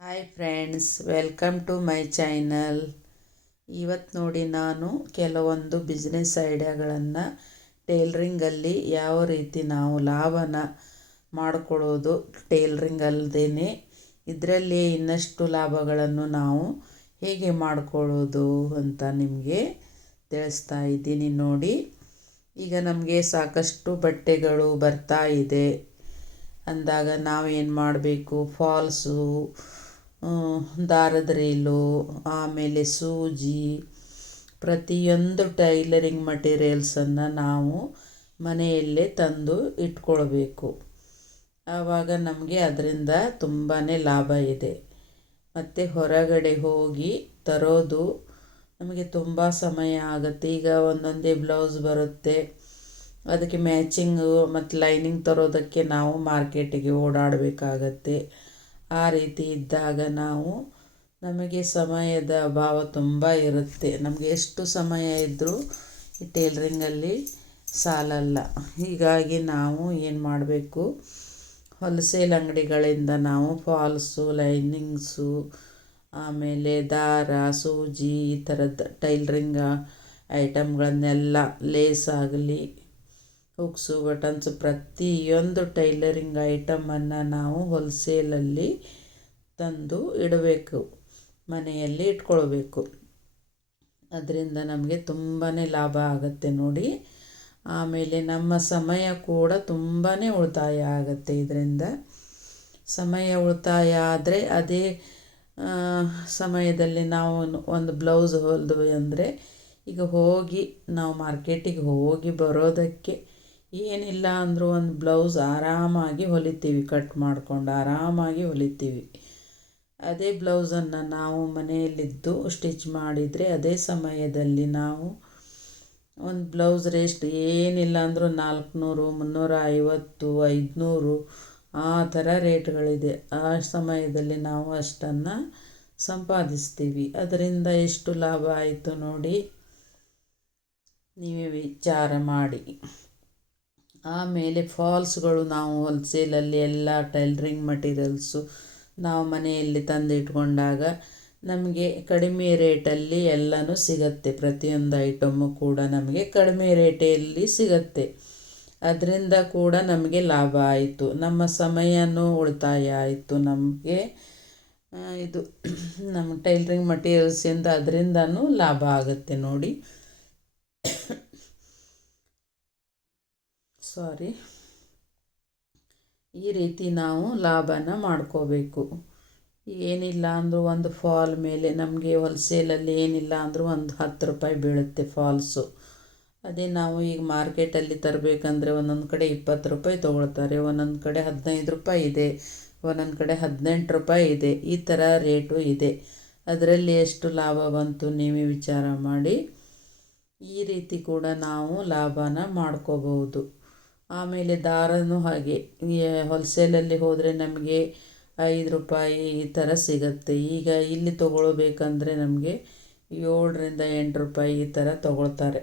Hi friends, welcome to my channel. ಇವತ್ತು ನೋಡಿ ನಾನು ಕೆಲವೊಂದು ಬಿಸ್ನೆಸ್ ಐಡಿಯಾಗಳನ್ನು ಟೇಲ್ರಿಂಗಲ್ಲಿ ಯಾವ ರೀತಿ ನಾವು ಲಾಭನ ಮಾಡಿಕೊಳ್ಳೋದು, ಟೇಲ್ರಿಂಗ್ ಅಲ್ಲದೇ ಇದರಲ್ಲಿ ಇನ್ನಷ್ಟು ಲಾಭಗಳನ್ನು ನಾವು ಹೇಗೆ ಮಾಡಿಕೊಳ್ಳೋದು ಅಂತ ನಿಮಗೆ ತಿಳಿಸ್ತಾ ಇದ್ದೀನಿ ನೋಡಿ. ಈಗ ನಮಗೆ ಸಾಕಷ್ಟು ಬಟ್ಟೆಗಳು ಬರ್ತಾ ಇದೆ ಅಂದಾಗ ನಾವೇನು ಮಾಡಬೇಕು, ಫಾಲ್ಸು, ದಾರದ ರೀಲು, ಆಮೇಲೆ ಸೂಜಿ, ಪ್ರತಿಯೊಂದು ಟೈಲರಿಂಗ್ ಮಟೀರಿಯಲ್ಸನ್ನು ನಾವು ಮನೆಯಲ್ಲೇ ತಂದು ಇಟ್ಕೊಳ್ಬೇಕು. ಆವಾಗ ನಮಗೆ ಅದರಿಂದ ತುಂಬಾ ಲಾಭ ಇದೆ. ಮತ್ತು ಹೊರಗಡೆ ಹೋಗಿ ತರೋದು ನಮಗೆ ತುಂಬ ಸಮಯ ಆಗುತ್ತೆ. ಈಗ ಒಂದೊಂದೇ ಬ್ಲೌಸ್ ಬರುತ್ತೆ, ಅದಕ್ಕೆ ಮ್ಯಾಚಿಂಗು ಮತ್ತು ಲೈನಿಂಗ್ ತರೋದಕ್ಕೆ ನಾವು ಮಾರ್ಕೆಟಿಗೆ ಓಡಾಡಬೇಕಾಗತ್ತೆ. ಆ ರೀತಿ ಇದ್ದಾಗ ನಮಗೆ ಸಮಯದ ಅಭಾವ ತುಂಬ ಇರುತ್ತೆ. ನಮಗೆ ಎಷ್ಟು ಸಮಯ ಇದ್ದರೂ ಈ ಟೇಲ್ರಿಂಗಲ್ಲಿ ಸಾಲಲ್ಲ. ಹೀಗಾಗಿ ನಾವು ಏನು ಮಾಡಬೇಕು, ಹೋಲ್ಸೇಲ್ ಅಂಗಡಿಗಳಿಂದ ನಾವು ಫಾಲ್ಸು, ಲೈನಿಂಗ್ಸು, ಆಮೇಲೆ ದಾರ, ಸೂಜಿ, ಈ ಥರದ ಟೈಲ್ರಿಂಗ್ ಐಟಮ್ಗಳನ್ನೆಲ್ಲ, ಲೇಸ್ ಆಗಲಿ, ಹುಕ್ಸು, ಬಟನ್ಸು, ಪ್ರತಿಯೊಂದು ಟೈಲರಿಂಗ್ ಐಟಮನ್ನು ನಾವು ಹೋಲ್ಸೇಲಲ್ಲಿ ತಂದು ಇಡಬೇಕು, ಮನೆಯಲ್ಲಿ ಇಟ್ಕೊಳ್ಬೇಕು. ಅದರಿಂದ ನಮಗೆ ತುಂಬಾ ಲಾಭ ಆಗುತ್ತೆ ನೋಡಿ. ಆಮೇಲೆ ನಮ್ಮ ಸಮಯ ಕೂಡ ತುಂಬಾ ಉಳಿತಾಯ ಆಗುತ್ತೆ. ಇದರಿಂದ ಸಮಯ ಉಳಿತಾಯ ಆದರೆ ಅದೇ ಸಮಯದಲ್ಲಿ ನಾವು ಒಂದು ಬ್ಲೌಸ್ ಹೊಲಿದ್ವಿ ಅಂದರೆ, ಈಗ ನಾವು ಮಾರ್ಕೆಟಿಗೆ ಹೋಗಿ ಬರೋದಕ್ಕೆ ಏನಿಲ್ಲ ಅಂದರೂ ಒಂದು ಬ್ಲೌಸ್ ಆರಾಮಾಗಿ ಹೊಲಿತೀವಿ, ಕಟ್ ಮಾಡಿಕೊಂಡು ಆರಾಮಾಗಿ ಹೊಲಿತೀವಿ. ಅದೇ ಬ್ಲೌಸನ್ನು ನಾವು ಮನೆಯಲ್ಲಿದ್ದು ಸ್ಟಿಚ್ ಮಾಡಿದರೆ ಅದೇ ಸಮಯದಲ್ಲಿ ನಾವು ಒಂದು ಬ್ಲೌಸ್ ರೇಸ್ಟ್ ಏನಿಲ್ಲ ಅಂದರೂ 400, 350, 500 ಆ ಥರ ರೇಟ್ಗಳಿದೆ. ಆ ಸಮಯದಲ್ಲಿ ನಾವು ಅಷ್ಟನ್ನು ಸಂಪಾದಿಸ್ತೀವಿ. ಅದರಿಂದ ಎಷ್ಟು ಲಾಭ ಆಯಿತು ನೋಡಿ, ನೀವೇ ವಿಚಾರ ಮಾಡಿ. ಆಮೇಲೆ ಫಾಲ್ಸ್ಗಳು ನಾವು ಹೋಲ್ಸೇಲಲ್ಲಿ ಎಲ್ಲ ಟೈಲರಿಂಗ್ ಮಟೀರಿಯಲ್ಸು ನಾವು ಮನೆಯಲ್ಲಿ ತಂದಿಟ್ಕೊಂಡಾಗ ನಮಗೆ ಕಡಿಮೆ ರೇಟಲ್ಲಿ ಎಲ್ಲನೂ ಸಿಗುತ್ತೆ. ಪ್ರತಿಯೊಂದು ಐಟಮ್ಮು ಕೂಡ ನಮಗೆ ಕಡಿಮೆ ರೇಟಲ್ಲಿ ಸಿಗುತ್ತೆ. ಅದರಿಂದ ಕೂಡ ನಮಗೆ ಲಾಭ ಆಯಿತು, ನಮ್ಮ ಸಮಯನೂ ಉಳಿತಾಯ ಆಯಿತು. ನಮಗೆ ಇದು ನಮ್ಮ ಟೈಲರಿಂಗ್ ಮಟೀರಿಯಲ್ಸಿಂದ ಅದರಿಂದನೂ ಲಾಭ ಆಗುತ್ತೆ ನೋಡಿ. ಈ ರೀತಿ ನಾವು ಲಾಭನ ಮಾಡ್ಕೋಬೇಕು. ಏನಿಲ್ಲ ಅಂದರೂ ಒಂದು ಫಾಲ್ ಮೇಲೆ ನಮಗೆ ಹೋಲ್ಸೇಲಲ್ಲಿ ಏನಿಲ್ಲ ಅಂದರೂ ಒಂದು 10 ರೂಪಾಯಿ ಬೀಳುತ್ತೆ ಫಾಲ್ಸು. ಅದೇ ನಾವು ಈಗ ಮಾರ್ಕೆಟಲ್ಲಿ ತರಬೇಕಂದ್ರೆ ಒಂದೊಂದು ಕಡೆ 20 ರೂಪಾಯಿ ತೊಗೊಳ್ತಾರೆ, ಒಂದೊಂದು ಕಡೆ 15 ರೂಪಾಯಿ ಇದೆ, ಒಂದೊಂದು ಕಡೆ 18 ರೂಪಾಯಿ ಇದೆ. ಈ ಥರ ರೇಟು ಇದೆ. ಅದರಲ್ಲಿ ಎಷ್ಟು ಲಾಭ ಬಂತು ನೀವೇ ವಿಚಾರ ಮಾಡಿ. ಈ ರೀತಿ ಕೂಡ ನಾವು ಲಾಭನ ಮಾಡ್ಕೋಬಹುದು. ಆಮೇಲೆ ದಾರನೂ ಹಾಗೆ, ಹೋಲ್ಸೇಲಲ್ಲಿ ಹೋದರೆ ನಮಗೆ 5 ರೂಪಾಯಿ ಈ ಥರ ಸಿಗುತ್ತೆ. ಈಗ ಇಲ್ಲಿ ತೊಗೊಳ್ಬೇಕಂದ್ರೆ ನಮಗೆ 7ರಿಂದ 8 ರೂಪಾಯಿ ಈ ಥರ ತೊಗೊಳ್ತಾರೆ.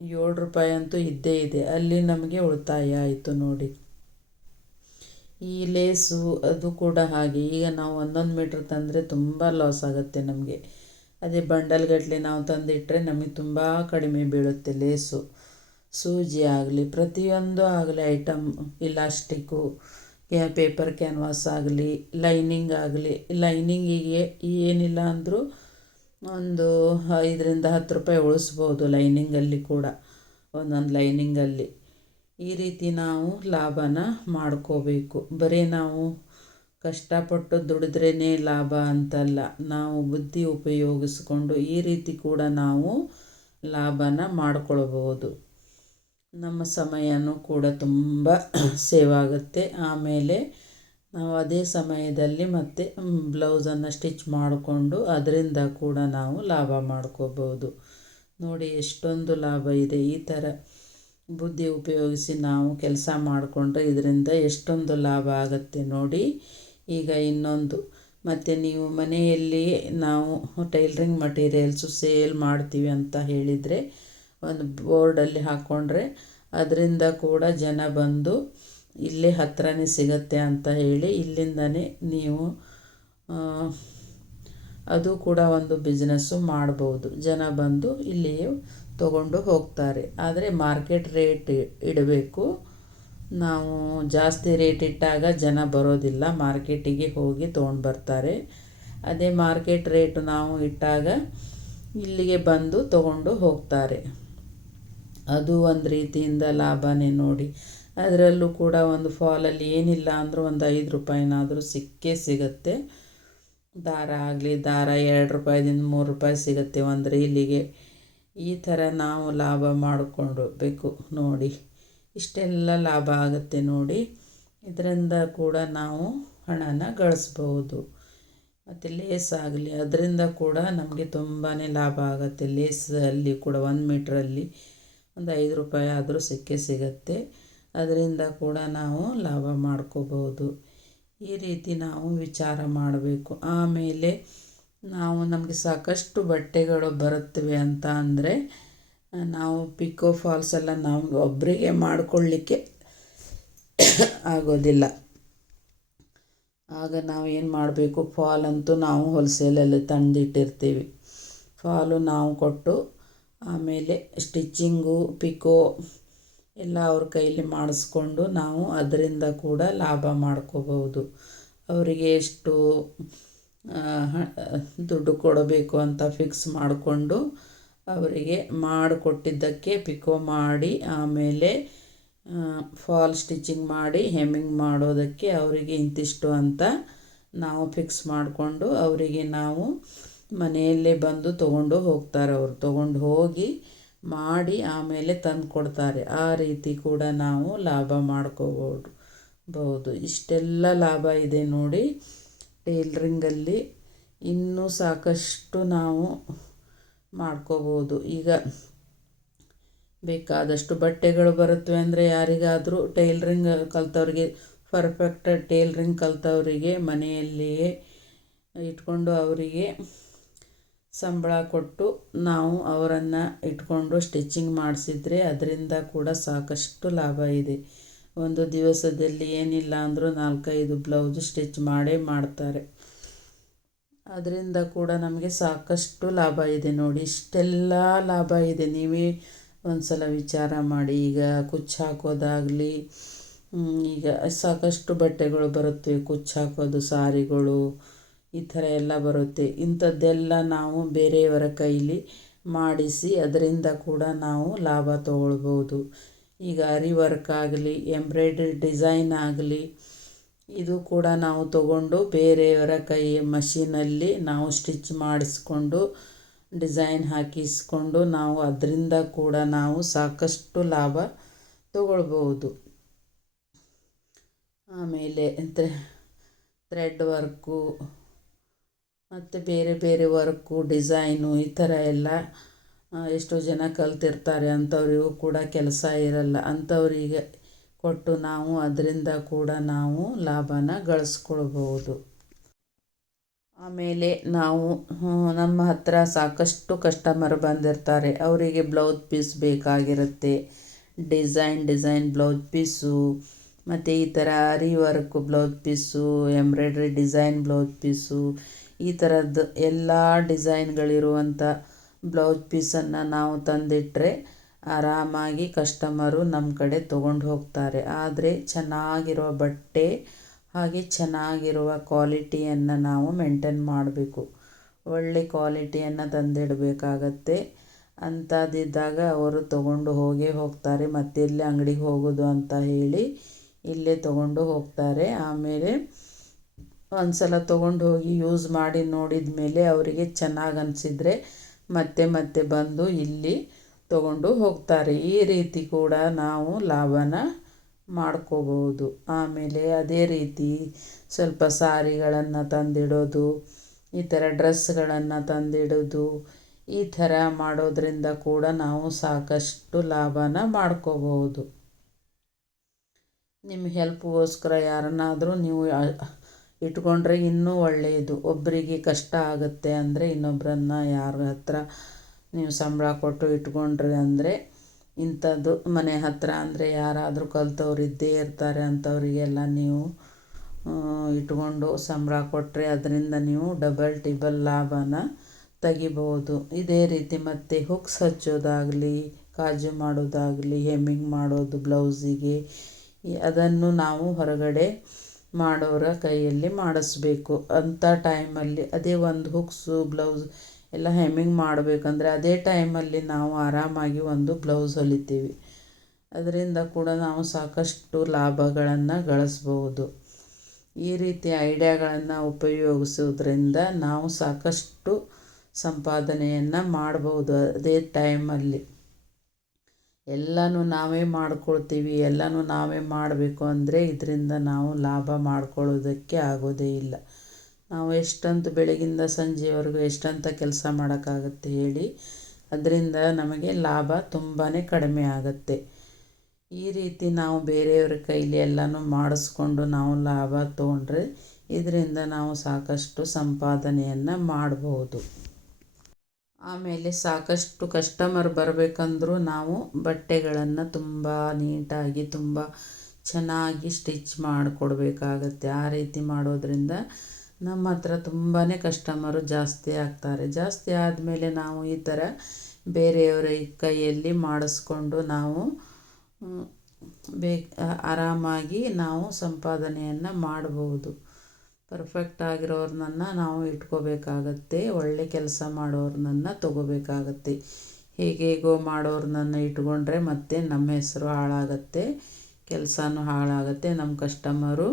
7 ರೂಪಾಯಿ ಅಂತೂ ಇದ್ದೇ ಇದೆ. ಅಲ್ಲಿ ನಮಗೆ ಉಳಿತಾಯ ಆಯಿತು ನೋಡಿ. ಈ ಲೇಸು ಅದು ಕೂಡ ಹಾಗೆ. ಈಗ ನಾವು 1 ಮೀಟ್ರ್ ತಂದರೆ ತುಂಬ ಲಾಸ್ ಆಗುತ್ತೆ ನಮಗೆ. ಅದೇ ಬಂಡಲ್ಗಟ್ಟಲೆ ನಾವು ತಂದಿಟ್ಟರೆ ನಮಗೆ ತುಂಬ ಕಡಿಮೆ ಬೀಳುತ್ತೆ ಲೇಸು. ಸೂಜಿ ಆಗಲಿ, ಪ್ರತಿಯೊಂದು ಆಗಲಿ ಐಟಮ್, ಇಲಾಸ್ಟಿಕ್ಕು, ಪೇಪರ್ ಕ್ಯಾನ್ವಾಸ್ ಆಗಲಿ, ಲೈನಿಂಗ್ ಆಗಲಿ, ಲೈನಿಂಗಿಗೆ ಏನಿಲ್ಲ ಅಂದರೂ ಒಂದು 5ರಿಂದ 10 ರೂಪಾಯಿ ಉಳಿಸ್ಬೋದು ಲೈನಿಂಗಲ್ಲಿ ಕೂಡ, ಒಂದೊಂದು ಲೈನಿಂಗಲ್ಲಿ. ಈ ರೀತಿ ನಾವು ಲಾಭನ ಮಾಡ್ಕೋಬೇಕು. ಬರೀ ನಾವು ಕಷ್ಟಪಟ್ಟು ದುಡಿದ್ರೇ ಲಾಭ ಅಂತಲ್ಲ, ನಾವು ಬುದ್ಧಿ ಉಪಯೋಗಿಸ್ಕೊಂಡು ಈ ರೀತಿ ಕೂಡ ನಾವು ಲಾಭನ ಮಾಡ್ಕೊಳ್ಬೋದು. ನಮ್ಮ ಸಮಯನೂ ಕೂಡ ತುಂಬ ಸೇವ್ ಆಗುತ್ತೆ. ಆಮೇಲೆ ನಾವು ಅದೇ ಸಮಯದಲ್ಲಿ ಮತ್ತೆ ಬ್ಲೌಸನ್ನು ಸ್ಟಿಚ್ ಮಾಡಿಕೊಂಡು ಅದರಿಂದ ಕೂಡ ನಾವು ಲಾಭ ಮಾಡ್ಕೋಬೋದು ನೋಡಿ. ಎಷ್ಟೊಂದು ಲಾಭ ಇದೆ. ಈ ಥರ ಬುದ್ಧಿ ಉಪಯೋಗಿಸಿ ನಾವು ಕೆಲಸ ಮಾಡಿಕೊಂಡ್ರೆ ಇದರಿಂದ ಎಷ್ಟೊಂದು ಲಾಭ ಆಗುತ್ತೆ ನೋಡಿ. ಈಗ ಇನ್ನೊಂದು, ಮತ್ತು ನೀವು ಮನೆಯಲ್ಲಿ ನಾವು ಟೈಲರಿಂಗ್ ಮಟೀರಿಯಲ್ಸು ಸೇಲ್ ಮಾಡ್ತೀವಿ ಅಂತ ಹೇಳಿದರೆ ಒಂದು ಬೋರ್ಡಲ್ಲಿ ಹಾಕ್ಕೊಂಡ್ರೆ ಅದರಿಂದ ಕೂಡ ಜನ ಬಂದು ಇಲ್ಲೇ ಹತ್ರನೇ ಸಿಗತ್ತೆ ಅಂತ ಹೇಳಿ ಇಲ್ಲಿಂದನೇ ನೀವು ಅದು ಕೂಡ ಒಂದು ಬಿಸ್ನೆಸ್ಸು ಮಾಡ್ಬೋದು. ಜನ ಬಂದು ಇಲ್ಲಿಯೇ ತಗೊಂಡು ಹೋಗ್ತಾರೆ. ಆದರೆ ಮಾರ್ಕೆಟ್ ರೇಟ್ ಇಡಬೇಕು. ನಾವು ಜಾಸ್ತಿ ರೇಟ್ ಇಟ್ಟಾಗ ಜನ ಬರೋದಿಲ್ಲ, ಮಾರ್ಕೆಟಿಗೆ ಹೋಗಿ ತೊಗೊಂಡು ಬರ್ತಾರೆ. ಅದೇ ಮಾರ್ಕೆಟ್ ರೇಟ್ ನಾವು ಇಟ್ಟಾಗ ಇಲ್ಲಿಗೆ ಬಂದು ತಗೊಂಡು ಹೋಗ್ತಾರೆ. ಅದು ಒಂದು ರೀತಿಯಿಂದ ಲಾಭನೇ ನೋಡಿ. ಅದರಲ್ಲೂ ಕೂಡ ಒಂದು ಫಾಲಲ್ಲಿ ಏನಿಲ್ಲ ಅಂದರೂ ಒಂದು 5 ರೂಪಾಯಿನಾದರೂ ಸಿಕ್ಕೇ ಸಿಗುತ್ತೆ. ದಾರ ಆಗಲಿ, ದಾರ 2 ರೂಪಾಯಿದಿಂದ 3 ರೂಪಾಯಿ ಸಿಗುತ್ತೆ ಒಂದು ರೀಲಿಗೆ. ಈ ಥರ ನಾವು ಲಾಭ ಮಾಡಿಕೊಳ್ಬೇಕು ನೋಡಿ. ಇಷ್ಟೆಲ್ಲ ಲಾಭ ಆಗುತ್ತೆ ನೋಡಿ. ಇದರಿಂದ ಕೂಡ ನಾವು ಹಣನ ಗಳಿಸ್ಬೋದು. ಮತ್ತು ಲೇಸ್ ಆಗಲಿ, ಅದರಿಂದ ಕೂಡ ನಮಗೆ ತುಂಬಾ ಲಾಭ ಆಗುತ್ತೆ. ಲೇಸಲ್ಲಿ ಕೂಡ 1 ಮೀಟ್ರಲ್ಲಿ ಒಂದು 5 ರೂಪಾಯಿ ಆದರೂ ಸಿಕ್ಕೇ ಸಿಗುತ್ತೆ. ಅದರಿಂದ ಕೂಡ ನಾವು ಲಾಭ ಮಾಡ್ಕೋಬೋದು. ಈ ರೀತಿ ನಾವು ವಿಚಾರ ಮಾಡಬೇಕು. ಆಮೇಲೆ ನಮಗೆ ಸಾಕಷ್ಟು ಬಟ್ಟೆಗಳು ಬರುತ್ತವೆ ಅಂತ ಅಂದರೆ ನಾವು ಪಿಕೋ ಫಾಲ್ಸ್ ಎಲ್ಲ ನಾವು ಒಬ್ಬರಿಗೆ ಮಾಡಿಕೊಳ್ಳಿಕ್ಕೆ ಆಗೋದಿಲ್ಲ. ಆಗ ನಾವು ಏನು ಮಾಡಬೇಕು, ಫಾಲ್ ಅಂತೂ ನಾವು ಹೋಲ್ಸೇಲಲ್ಲಿ ತಂದಿಟ್ಟಿರ್ತೀವಿ. ಫಾಲು ನಾವು ಕೊಟ್ಟು ಆಮೇಲೆ ಸ್ಟಿಚ್ಚಿಂಗು, ಪಿಕೋ ಎಲ್ಲ ಅವ್ರ ಕೈಲಿ ಮಾಡಿಸ್ಕೊಂಡು ನಾವು ಅದರಿಂದ ಕೂಡ ಲಾಭ ಮಾಡ್ಕೋಬೋದು. ಅವರಿಗೆ ಎಷ್ಟು ದುಡ್ಡು ಕೊಡಬೇಕು ಅಂತ ಫಿಕ್ಸ್ ಮಾಡಿಕೊಂಡು ಅವರಿಗೆ ಮಾಡಿಕೊಟ್ಟಿದ್ದಕ್ಕೆ ಪಿಕೋ ಮಾಡಿ ಆಮೇಲೆ ಫಾಲ್ ಸ್ಟಿಚಿಂಗ್ ಮಾಡಿ ಹೆಮ್ಮಿಂಗ್ ಮಾಡೋದಕ್ಕೆ ಅವರಿಗೆ ಇಂತಿಷ್ಟು ಅಂತ ನಾವು ಫಿಕ್ಸ್ ಮಾಡಿಕೊಂಡು ಅವರಿಗೆ ನಾವು ಮನೆಯಲ್ಲೇ ಬಂದು ತೊಗೊಂಡು ಹೋಗ್ತಾರೆ. ಅವರು ತೊಗೊಂಡು ಹೋಗಿ ಮಾಡಿ ಆಮೇಲೆ ತಂದು ಕೊಡ್ತಾರೆ. ಆ ರೀತಿ ಕೂಡ ನಾವು ಲಾಭ ಮಾಡ್ಕೋಬಹುದು. ಇಷ್ಟೆಲ್ಲ ಲಾಭ ಇದೆ ನೋಡಿ ಟೇಲರಿಂಗಲ್ಲಿ. ಇನ್ನೂ ಸಾಕಷ್ಟು ನಾವು ಮಾಡ್ಕೋಬೋದು. ಈಗ ಬೇಕಾದಷ್ಟು ಬಟ್ಟೆಗಳು ಬರುತ್ತವೆ ಅಂದರೆ ಯಾರಿಗಾದರೂ ಟೇಲರಿಂಗ್ ಕಲಿತವ್ರಿಗೆ, ಪರ್ಫೆಕ್ಟ್ ಟೇಲರಿಂಗ್ ಕಲಿತವರಿಗೆ ಮನೆಯಲ್ಲಿಯೇ ಇಟ್ಕೊಂಡು ಅವರಿಗೆ ಸಂಬಳ ಕೊಟ್ಟು ನಾವು ಅವರನ್ನು ಇಟ್ಕೊಂಡು ಸ್ಟಿಚ್ಚಿಂಗ್ ಮಾಡಿಸಿದ್ರೆ ಅದರಿಂದ ಕೂಡ ಸಾಕಷ್ಟು ಲಾಭ ಇದೆ. ಒಂದು ದಿವಸದಲ್ಲಿ ಏನಿಲ್ಲ ಅಂದರೂ 4-5 ಬ್ಲೌಸ್ ಸ್ಟಿಚ್ ಮಾಡೇ ಮಾಡ್ತಾರೆ. ಅದರಿಂದ ಕೂಡ ನಮಗೆ ಸಾಕಷ್ಟು ಲಾಭ ಇದೆ ನೋಡಿ. ಇಷ್ಟೆಲ್ಲ ಲಾಭ ಇದೆ. ನೀವೇ ಒಂದು ಸಲ ವಿಚಾರ ಮಾಡಿ. ಈಗ ಕುಚ್ಚು ಹಾಕೋದಾಗಲಿ, ಈಗ ಸಾಕಷ್ಟು ಬಟ್ಟೆಗಳು ಬರುತ್ತವೆ, ಕುಚ್ಚು ಹಾಕೋದು, ಸಾರಿಗಳು, ಈ ಥರ ಎಲ್ಲ ಬರುತ್ತೆ. ಇಂಥದ್ದೆಲ್ಲ ನಾವು ಬೇರೆಯವರ ಕೈಲಿ ಮಾಡಿಸಿ ಅದರಿಂದ ಕೂಡ ನಾವು ಲಾಭ ತಗೊಳ್ಬೋದು. ಈಗ ಅರಿ ವರ್ಕ್ ಆಗಲಿ, ಎಂಬ್ರಾಯ್ಡ್ರಿ ಡಿಸೈನ್ ಆಗಲಿ, ಇದು ಕೂಡ ನಾವು ತಗೊಂಡು ಬೇರೆಯವರ ಕೈ ಮಷೀನಲ್ಲಿ ನಾವು ಸ್ಟಿಚ್ ಮಾಡಿಸ್ಕೊಂಡು ಡಿಸೈನ್ ಹಾಕಿಸ್ಕೊಂಡು ನಾವು ಅದರಿಂದ ಕೂಡ ನಾವು ಸಾಕಷ್ಟು ಲಾಭ ತಗೊಳ್ಬೋದು. ಆಮೇಲೆ ಥ್ರೆಡ್ ವರ್ಕು ಮತ್ತು ಬೇರೆ ಬೇರೆ ವರ್ಕು, ಡಿಸೈನು, ಈ ಥರ ಎಲ್ಲ ಎಷ್ಟೋ ಜನ ಕಲ್ತಿರ್ತಾರೆ. ಅಂಥವ್ರಿಗೂ ಕೂಡ ಕೆಲಸ ಇರಲ್ಲ. ಅಂಥವರಿಗೆ ಕೊಟ್ಟು ನಾವು ಅದರಿಂದ ಕೂಡ ನಾವು ಲಾಭನ ಗಳಿಸ್ಕೊಳ್ಬೋದು. ಆಮೇಲೆ ನಾವು ನಮ್ಮ ಹತ್ರ ಸಾಕಷ್ಟು ಕಸ್ಟಮರ್ ಬಂದಿರ್ತಾರೆ. ಅವರಿಗೆ ಬ್ಲೌಸ್ ಪೀಸ್ ಬೇಕಾಗಿರುತ್ತೆ. ಡಿಸೈನ್ ಬ್ಲೌಸ್ ಪೀಸು, ಮತ್ತು ಈ ಥರ ಅರಿ work blouse piece, embroidery design blouse piece, ಈ ಥರದ್ದು ಎಲ್ಲ ಡಿಸೈನ್ಗಳಿರುವಂಥ ಬ್ಲೌಸ್ ಪೀಸನ್ನು ನಾವು ತಂದಿಟ್ಟರೆ ಆರಾಮಾಗಿ ಕಸ್ಟಮರು ನಮ್ಮ ಕಡೆ ತೊಗೊಂಡು ಹೋಗ್ತಾರೆ. ಆದರೆ ಚೆನ್ನಾಗಿರುವ ಬಟ್ಟೆ ಹಾಗೆ ಚೆನ್ನಾಗಿರುವ ಕ್ವಾಲಿಟಿಯನ್ನು ನಾವು ಮೇಂಟೈನ್ ಮಾಡಬೇಕು. ಒಳ್ಳೆ ಕ್ವಾಲಿಟಿಯನ್ನು ತಂದಿಡಬೇಕಾಗತ್ತೆ. ಅಂಥದ್ದಿದ್ದಾಗ ಅವರು ತೊಗೊಂಡು ಹೋಗೇ ಹೋಗ್ತಾರೆ. ಮತ್ತೆಲ್ಲಿ ಅಂಗಡಿಗೆ ಹೋಗೋದು ಅಂತ ಹೇಳಿ ಇಲ್ಲೇ ತೊಗೊಂಡು ಹೋಗ್ತಾರೆ. ಆಮೇಲೆ ಒಂದು ಸಲ ತೊಗೊಂಡು ಹೋಗಿ ಯೂಸ್ ಮಾಡಿ ನೋಡಿದ ಮೇಲೆ ಅವರಿಗೆ ಚೆನ್ನಾಗಿ ಅನಿಸಿದರೆ ಮತ್ತೆ ಬಂದು ಇಲ್ಲಿ ತೊಗೊಂಡು ಹೋಗ್ತಾರೆ. ಈ ರೀತಿ ಕೂಡ ನಾವು ಲಾಭನ ಮಾಡ್ಕೋಬೋದು. ಆಮೇಲೆ ಅದೇ ರೀತಿ ಸ್ವಲ್ಪ ಸಾರಿಗಳನ್ನು ತಂದಿಡೋದು, ಈ ಥರ ಡ್ರೆಸ್ಗಳನ್ನು ತಂದಿಡೋದು, ಈ ಥರ ಮಾಡೋದ್ರಿಂದ ಕೂಡ ನಾವು ಸಾಕಷ್ಟು ಲಾಭನ ಮಾಡ್ಕೋಬೋದು. ನಿಮ್ಮ ಹೆಲ್ಪ್ಗೋಸ್ಕರ ಯಾರನ್ನಾದರೂ ನೀವು ಇಟ್ಕೊಂಡ್ರೆ ಇನ್ನೂ ಒಳ್ಳೆಯದು. ಒಬ್ಬರಿಗೆ ಕಷ್ಟ ಆಗುತ್ತೆ ಅಂದರೆ ಇನ್ನೊಬ್ಬರನ್ನ ಯಾರ ಹತ್ರ ನೀವು ಸಂಬಳ ಕೊಟ್ಟು ಇಟ್ಕೊಂಡ್ರಿ ಅಂದರೆ ಇಂಥದ್ದು ಮನೆ ಹತ್ತಿರ ಅಂದರೆ ಯಾರಾದರೂ ಕಲ್ತವ್ರು ಇದ್ದೇ ಇರ್ತಾರೆ, ಅಂಥವರಿಗೆಲ್ಲ ನೀವು ಇಟ್ಕೊಂಡು ಸಂಬಳ ಕೊಟ್ಟರೆ ಅದರಿಂದ ನೀವು ಡಬಲ್ ಟಿಬಲ್ ಲಾಭನ ತೆಗಿಬೋದು. ಇದೇ ರೀತಿ ಮತ್ತು ಹುಕ್ಸ್ ಹಚ್ಚೋದಾಗಲಿ, ಕಾಜು ಮಾಡೋದಾಗಲಿ, ಹೆಮ್ಮಿಂಗ್ ಮಾಡೋದು ಬ್ಲೌಸಿಗೆ, ಅದನ್ನು ನಾವು ಹೊರಗಡೆ ಮಾಡೋರ ಕೈಯಲ್ಲಿ ಮಾಡಿಸ್ಬೇಕು. ಅಂಥ ಟೈಮಲ್ಲಿ ಅದೇ ಒಂದು ಹುಕ್ಸು ಬ್ಲೌಸ್ ಎಲ್ಲ ಹೆಮ್ಮಿಂಗ್ ಮಾಡಬೇಕಂದ್ರೆ ಅದೇ ಟೈಮಲ್ಲಿ ನಾವು ಆರಾಮಾಗಿ ಒಂದು ಬ್ಲೌಸ್ ಹೊಲಿತೀವಿ. ಅದರಿಂದ ಕೂಡ ನಾವು ಸಾಕಷ್ಟು ಲಾಭಗಳನ್ನು ಗಳಿಸ್ಬೋದು. ಈ ರೀತಿ ಐಡಿಯಾಗಳನ್ನು ಉಪಯೋಗಿಸೋದ್ರಿಂದ ನಾವು ಸಾಕಷ್ಟು ಸಂಪಾದನೆಯನ್ನು ಮಾಡ್ಬೋದು. ಅದೇ ಟೈಮಲ್ಲಿ ಎಲ್ಲನೂ ನಾವೇ ಮಾಡ್ಕೊಳ್ತೀವಿ, ಎಲ್ಲನೂ ನಾವೇ ಮಾಡಬೇಕು ಅಂದರೆ ಇದರಿಂದ ನಾವು ಲಾಭ ಮಾಡ್ಕೊಳ್ಳೋದಕ್ಕೆ ಆಗೋದೇ ಇಲ್ಲ. ನಾವು ಎಷ್ಟಂತ ಬೆಳಗಿಂದ ಸಂಜೆವರೆಗೂ ಎಷ್ಟಂತ ಕೆಲಸ ಮಾಡೋಕ್ಕಾಗತ್ತೆ ಹೇಳಿ? ಅದರಿಂದ ನಮಗೆ ಲಾಭ ತುಂಬಾ ಕಡಿಮೆ ಆಗುತ್ತೆ. ಈ ರೀತಿ ನಾವು ಬೇರೆಯವ್ರ ಕೈಲಿ ಎಲ್ಲನೂ ಮಾಡಿಸ್ಕೊಂಡು ನಾವು ಲಾಭ ತೊಗೊಂಡ್ರೆ ಇದರಿಂದ ನಾವು ಸಾಕಷ್ಟು ಸಂಪಾದನೆಯನ್ನು ಮಾಡ್ಬೋದು. ಆಮೇಲೆ ಸಾಕಷ್ಟು ಕಸ್ಟಮರ್ ಬರಬೇಕಂದ್ರೂ ನಾವು ಬಟ್ಟೆಗಳನ್ನು ತುಂಬ ನೀಟಾಗಿ ತುಂಬ ಚೆನ್ನಾಗಿ ಸ್ಟಿಚ್ ಮಾಡಿಕೊಡ್ಬೇಕಾಗತ್ತೆ. ಆ ರೀತಿ ಮಾಡೋದ್ರಿಂದ ನಮ್ಮ ಹತ್ರ ತುಂಬಾ ಕಸ್ಟಮರು ಜಾಸ್ತಿ ಆಗ್ತಾರೆ. ಜಾಸ್ತಿ ಆದಮೇಲೆ ನಾವು ಈ ಥರ ಬೇರೆಯವರ ಕೈಯಲ್ಲಿ ಮಾಡಿಸ್ಕೊಂಡು ನಾವು ಆರಾಮಾಗಿ ನಾವು ಸಂಪಾದನೆಯನ್ನು ಮಾಡ್ಬೋದು. ಪರ್ಫೆಕ್ಟ್ ಆಗಿರೋರನ್ನ ನಾವು ಇಟ್ಕೋಬೇಕಾಗತ್ತೆ, ಒಳ್ಳೆ ಕೆಲಸ ಮಾಡೋರನ್ನ ತೊಗೋಬೇಕಾಗತ್ತೆ. ಹೇಗೇಗೋ ಮಾಡೋರನ್ನ ಇಟ್ಕೊಂಡ್ರೆ ಮತ್ತೆ ನಮ್ಮ ಹೆಸರು ಹಾಳಾಗತ್ತೆ, ಕೆಲಸನೂ ಹಾಳಾಗತ್ತೆ, ನಮ್ಮ ಕಸ್ಟಮರು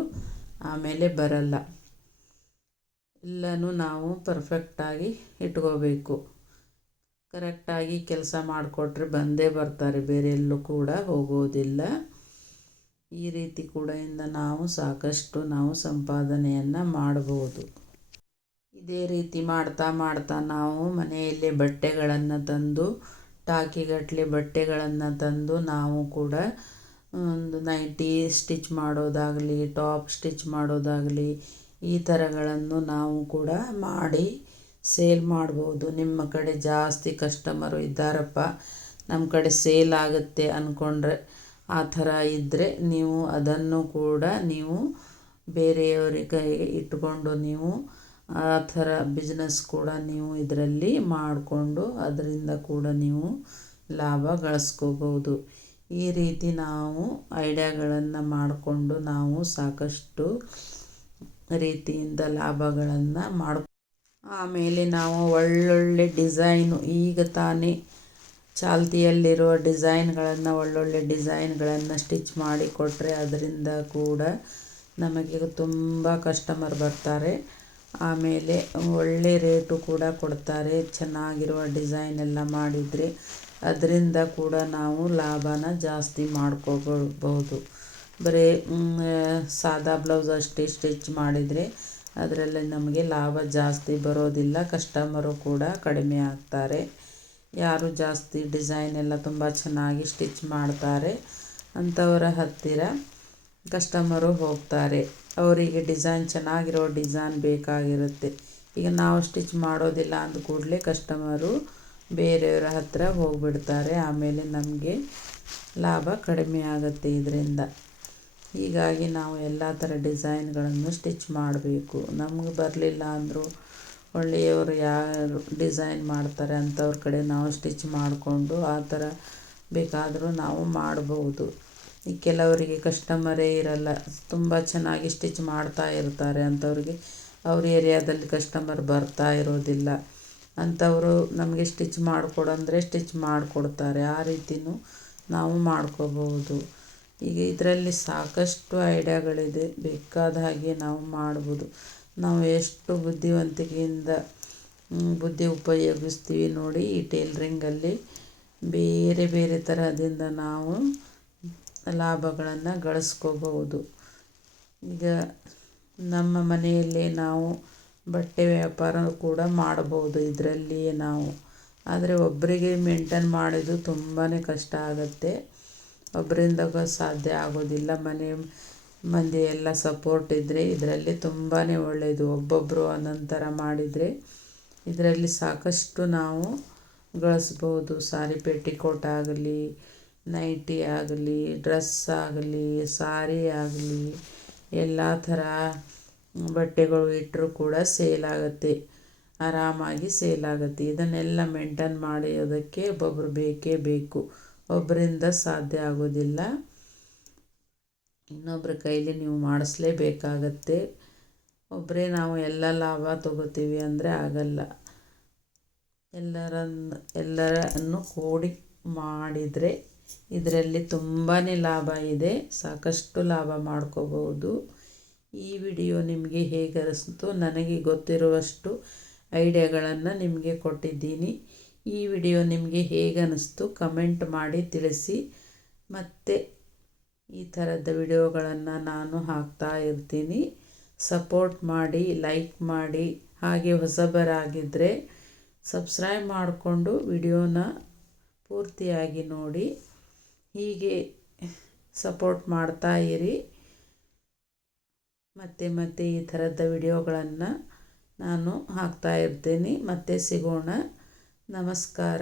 ಆಮೇಲೆ ಬರಲ್ಲ. ಎಲ್ಲನೂ ನಾವು ಪರ್ಫೆಕ್ಟಾಗಿ ಇಟ್ಕೋಬೇಕು. ಕರೆಕ್ಟಾಗಿ ಕೆಲಸ ಮಾಡಿಕೊಟ್ರೆ ಬಂದೇ ಬರ್ತಾರೆ, ಬೇರೆ ಎಲ್ಲೂ ಕೂಡ ಹೋಗೋದಿಲ್ಲ. ಈ ರೀತಿ ಕೂಡ ಇಂದ ನಾವು ಸಾಕಷ್ಟು ನಾವು ಸಂಪಾದನೆಯನ್ನು ಮಾಡ್ಬೋದು. ಇದೇ ರೀತಿ ಮಾಡ್ತಾ ಮಾಡ್ತಾ ನಾವು ಮನೆಯಲ್ಲೇ ಬಟ್ಟೆಗಳನ್ನು ತಂದು ಟಾಕಿಗಟ್ಟಲೆ ಬಟ್ಟೆಗಳನ್ನು ತಂದು ನಾವು ಕೂಡ ಒಂದು ನೈಟಿ ಸ್ಟಿಚ್ ಮಾಡೋದಾಗಲಿ, ಟಾಪ್ ಸ್ಟಿಚ್ ಮಾಡೋದಾಗಲಿ, ಈ ಥರಗಳನ್ನು ನಾವು ಕೂಡ ಮಾಡಿ ಸೇಲ್ ಮಾಡ್ಬೋದು. ನಿಮ್ಮ ಕಡೆ ಜಾಸ್ತಿ ಕಸ್ಟಮರು ಇದ್ದಾರಪ್ಪ, ನಮ್ಮ ಕಡೆ ಸೇಲ್ ಆಗುತ್ತೆ ಅಂದ್ಕೊಂಡ್ರೆ ಆ ಥರ ಇದ್ದರೆ ನೀವು ಅದನ್ನು ಕೂಡ ನೀವು ಬೇರೆಯವರ ಕೈಗೆ ಇಟ್ಕೊಂಡು ನೀವು ಆ ಥರ ಬಿಸ್ನೆಸ್ ಕೂಡ ನೀವು ಇದರಲ್ಲಿ ಮಾಡಿಕೊಂಡು ಅದರಿಂದ ಕೂಡ ನೀವು ಲಾಭ ಗಳಿಸ್ಕೋಬೋದು. ಈ ರೀತಿ ನಾವು ಐಡಿಯಾಗಳನ್ನು ಮಾಡಿಕೊಂಡು ನಾವು ಸಾಕಷ್ಟು ರೀತಿಯಿಂದ ಲಾಭಗಳನ್ನು ಆಮೇಲೆ ನಾವು ಒಳ್ಳೊಳ್ಳೆ ಡಿಸೈನು ಈಗ ತಾನೇ ಚಾಲ್ತಿಯಲ್ಲಿರುವ ಡಿಸೈನ್ಗಳನ್ನು ಒಳ್ಳೊಳ್ಳೆ ಡಿಸೈನ್ಗಳನ್ನು ಸ್ಟಿಚ್ ಮಾಡಿ ಕೊಟ್ಟರೆ ಅದರಿಂದ ಕೂಡ ನಮಗೆ ತುಂಬ ಕಸ್ಟಮರ್ ಬರ್ತಾರೆ. ಆಮೇಲೆ ಒಳ್ಳೆ ರೇಟು ಕೂಡ ಕೊಡ್ತಾರೆ. ಚೆನ್ನಾಗಿರುವ ಡಿಸೈನ್ ಎಲ್ಲ ಮಾಡಿದರೆ ಅದರಿಂದ ಕೂಡ ನಾವು ಲಾಭನ ಜಾಸ್ತಿ ಮಾಡ್ಕೋಬೋದು. ಬರೀ ಸಾದಾ ಬ್ಲೌಸ್ ಅಷ್ಟೇ ಸ್ಟಿಚ್ ಮಾಡಿದರೆ ಅದರಲ್ಲಿ ನಮಗೆ ಲಾಭ ಜಾಸ್ತಿ ಬರೋದಿಲ್ಲ, ಕಸ್ಟಮರು ಕೂಡ ಕಡಿಮೆ ಆಗ್ತಾರೆ. ಯಾರು ಜಾಸ್ತಿ ಡಿಸೈನ್ ಎಲ್ಲ ತುಂಬ ಚೆನ್ನಾಗಿ ಸ್ಟಿಚ್ ಮಾಡ್ತಾರೆ ಅಂಥವರ ಹತ್ತಿರ ಕಸ್ಟಮರು ಹೋಗ್ತಾರೆ. ಅವರಿಗೆ ಡಿಸೈನ್ ಚೆನ್ನಾಗಿರೋ ಡಿಸೈನ್ ಬೇಕಾಗಿರುತ್ತೆ. ಈಗ ನಾವು ಸ್ಟಿಚ್ ಮಾಡೋದಿಲ್ಲ ಅಂದ ಕೂಡಲೇ ಕಸ್ಟಮರು ಬೇರೆಯವರ ಹತ್ತಿರ ಹೋಗಿಬಿಡ್ತಾರೆ. ಆಮೇಲೆ ನಮಗೆ ಲಾಭ ಕಡಿಮೆ ಆಗುತ್ತೆ ಇದರಿಂದ. ಹೀಗಾಗಿ ನಾವು ಎಲ್ಲ ಥರ ಡಿಸೈನ್ಗಳನ್ನು ಸ್ಟಿಚ್ ಮಾಡಬೇಕು. ನಮಗೆ ಬರಲಿಲ್ಲ ಅಂದರೂ ಒಳ್ಳೆಯವರು ಯಾರು ಡಿಸೈನ್ ಮಾಡ್ತಾರೆ ಅಂಥವ್ರ ಕಡೆ ನಾವು ಸ್ಟಿಚ್ ಮಾಡಿಕೊಂಡು ಆ ಥರ ಬೇಕಾದರೂ ನಾವು ಮಾಡ್ಬೋದು. ಈ ಕೆಲವರಿಗೆ ಕಸ್ಟಮರೇ ಇರಲ್ಲ, ತುಂಬ ಚೆನ್ನಾಗಿ ಸ್ಟಿಚ್ ಮಾಡ್ತಾ ಇರ್ತಾರೆ, ಅಂಥವ್ರಿಗೆ ಅವ್ರ ಏರಿಯಾದಲ್ಲಿ ಕಸ್ಟಮರ್ ಬರ್ತಾ ಇರೋದಿಲ್ಲ. ಅಂಥವರು ನಮಗೆ ಸ್ಟಿಚ್ ಮಾಡಿಕೊಡಂದರೆ ಸ್ಟಿಚ್ ಮಾಡಿಕೊಡ್ತಾರೆ. ಆ ರೀತಿಯೂ ನಾವು ಮಾಡ್ಕೋಬೋದು. ಈಗ ಇದರಲ್ಲಿ ಸಾಕಷ್ಟು ಐಡಿಯಾಗಳಿದೆ, ಬೇಕಾದ ಹಾಗೆ ನಾವು ಮಾಡ್ಬೋದು. ನಾವು ಎಷ್ಟು ಬುದ್ಧಿವಂತಿಕೆಯಿಂದ ಬುದ್ಧಿ ಉಪಯೋಗಿಸ್ತೀವಿ ನೋಡಿ. ಈ ಟೇಲ್ರಿಂಗಲ್ಲಿ ಬೇರೆ ಬೇರೆ ತರಹದಿಂದ ನಾವು ಲಾಭಗಳನ್ನು ಗಳಿಸ್ಕೋಬಹುದು. ಈಗ ನಮ್ಮ ಮನೆಯಲ್ಲೇ ನಾವು ಬಟ್ಟೆ ವ್ಯಾಪಾರ ಕೂಡ ಮಾಡಬಹುದು ಇದರಲ್ಲಿಯೇ ನಾವು. ಆದರೆ ಒಬ್ಬರಿಗೆ ಮೇಂಟೈನ್ ಮಾಡೋದು ತುಂಬಾ ಕಷ್ಟ ಆಗುತ್ತೆ, ಒಬ್ಬರಿಂದ ಸಾಧ್ಯ ಆಗೋದಿಲ್ಲ. ಮನೆ ಮಂದಿ ಎಲ್ಲ ಸಪೋರ್ಟ್ ಇದ್ದರೆ ಇದರಲ್ಲಿ ತುಂಬಾ ಒಳ್ಳೆಯದು. ಒಬ್ಬೊಬ್ಬರು ಒಂದೊಂದು ಥರ ಮಾಡಿದರೆ ಇದರಲ್ಲಿ ಸಾಕಷ್ಟು ನಾವು ಗಳಿಸ್ಬೋದು. ಸಾರಿ ಪೆಟ್ಟಿಕೋಟ್ ಆಗಲಿ, ನೈಟಿ ಆಗಲಿ, ಡ್ರೆಸ್ ಆಗಲಿ, ಸಾರಿ ಆಗಲಿ, ಎಲ್ಲ ಥರ ಬಟ್ಟೆಗಳು ಇಟ್ಟರೂ ಕೂಡ ಸೇಲ್ ಆಗುತ್ತೆ, ಆರಾಮಾಗಿ ಸೇಲ್ ಆಗುತ್ತೆ. ಇದನ್ನೆಲ್ಲ ಮೇಂಟೈನ್ ಮಾಡೋದಕ್ಕೆ ಒಬ್ಬೊಬ್ಬರು ಬೇಕೇ ಬೇಕು, ಒಬ್ಬರಿಂದ ಸಾಧ್ಯ ಆಗೋದಿಲ್ಲ. ಇನ್ನೊಬ್ಬರ ಕೈಲಿ ನೀವು ಮಾಡಿಸ್ಲೇಬೇಕಾಗತ್ತೆ. ಒಬ್ಬರೇ ನಾವು ಎಲ್ಲ ಲಾಭ ತಗೋತೀವಿ ಅಂದರೆ ಆಗಲ್ಲ. ಎಲ್ಲರನ್ನು ಕೂಡಿ ಮಾಡಿದರೆ ಇದರಲ್ಲಿ ತುಂಬಾ ಲಾಭ ಇದೆ, ಸಾಕಷ್ಟು ಲಾಭ ಮಾಡ್ಕೋಬಹುದು. ಈ ವಿಡಿಯೋ ನಿಮಗೆ ಹೇಗೆ ಅನಿಸ್ತು? ನನಗೆ ಗೊತ್ತಿರುವಷ್ಟು ಐಡಿಯಾಗಳನ್ನು ನಿಮಗೆ ಕೊಟ್ಟಿದ್ದೀನಿ. ಈ ವಿಡಿಯೋ ನಿಮಗೆ ಹೇಗೆ ಅನಿಸ್ತು ಕಮೆಂಟ್ ಮಾಡಿ ತಿಳಿಸಿ. ಮತ್ತು ಈ ಥರದ ವಿಡಿಯೋಗಳನ್ನು ನಾನು ಹಾಕ್ತಾ ಇರ್ತೀನಿ. ಸಪೋರ್ಟ್ ಮಾಡಿ, ಲೈಕ್ ಮಾಡಿ, ಹಾಗೆ ಹೊಸಬರಾಗಿದ್ದರೆ ಸಬ್ಸ್ಕ್ರೈಬ್ ಮಾಡಿಕೊಂಡು ವಿಡಿಯೋನ ಪೂರ್ತಿಯಾಗಿ ನೋಡಿ. ಹೀಗೆ ಸಪೋರ್ಟ್ ಮಾಡ್ತಾ ಇರಿ. ಮತ್ತೆ ಈ ಥರದ ವಿಡಿಯೋಗಳನ್ನು ನಾನು ಹಾಕ್ತಾ ಇರ್ತೀನಿ. ಮತ್ತೆ ಸಿಗೋಣ. ನಮಸ್ಕಾರ.